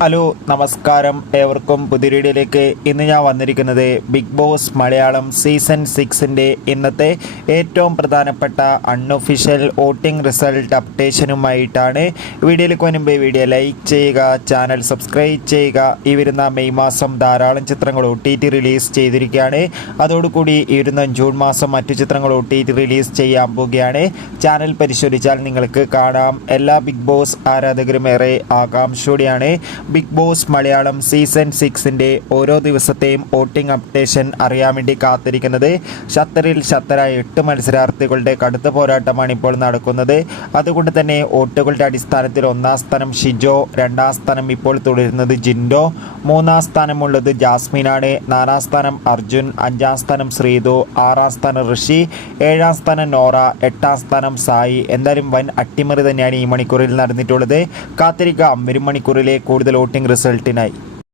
Hello നമസ്കാരം, ഏവർക്കും പുതിയ വീഡിയോയിലേക്ക് ഇന്ന് ഞാൻ വന്നിരിക്കുന്നത് ബിഗ് ബോസ് മലയാളം സീസൺ 6ൻ്റെ ഇന്നത്തെ ഏറ്റവും പ്രധാനപ്പെട്ട അൺഒഫീഷ്യൽ വോട്ടിംഗ് റിസൾട്ട് അപ്ഡേഷനുമായിട്ടാണ്. വീഡിയോയിലേക്ക് മുൻപ് വീഡിയോ ലൈക്ക് ചെയ്യുക, ചാനൽ സബ്സ്ക്രൈബ് ചെയ്യുക. ഈ വരുന്ന മെയ് മാസം ധാരാളം ചിത്രങ്ങൾ OTT റിലീസ് ചെയ്തിരിക്കുകയാണ്. അതോടുകൂടി ഈ വരുന്ന ജൂൺ മാസം മറ്റു ചിത്രങ്ങൾ OTT റിലീസ് ചെയ്യാൻ പോവുകയാണ്. ചാനൽ പരിശോധിച്ചാൽ നിങ്ങൾക്ക് കാണാം. എല്ലാ ബിഗ് ബോസ് ആരാധകരും ഏറെ ആകാംക്ഷയോടെയാണ് ബിഗ് ബോസ് മലയാളം സീസൺ 6ൻ്റെ ഓരോ ദിവസത്തെയും വോട്ടിംഗ് അപ്ഡേഷൻ അറിയാൻ വേണ്ടി കാത്തിരിക്കുന്നത്. ഷത്തറിൽ ഷത്തറായ 8 മത്സരാർത്ഥികളുടെ കടുത്ത പോരാട്ടമാണ് ഇപ്പോൾ നടക്കുന്നത്. അതുകൊണ്ട് തന്നെ വോട്ടുകളുടെ അടിസ്ഥാനത്തിൽ 1ാം സ്ഥാനം ഷിജോ, 2ാം സ്ഥാനം ഇപ്പോൾ തുടരുന്നത് ജിൻഡോ, 3ാം സ്ഥാനമുള്ളത് ജാസ്മിനാണ്, 4ാം സ്ഥാനം അർജുൻ, 5ാം സ്ഥാനം ശ്രീതു, 6ാം സ്ഥാനം ഋഷി, 7ാം സ്ഥാനം നോറ, 8ാം സ്ഥാനം സായി. എന്തായാലും വൻ അട്ടിമറി തന്നെയാണ് ഈ മണിക്കൂറിൽ നടന്നിട്ടുള്ളത്. കാത്തിരിക്കാം വരും മണിക്കൂറിലെ കൂടുതൽ വോട്ടിംഗ് റിസൾട്ടിനായി.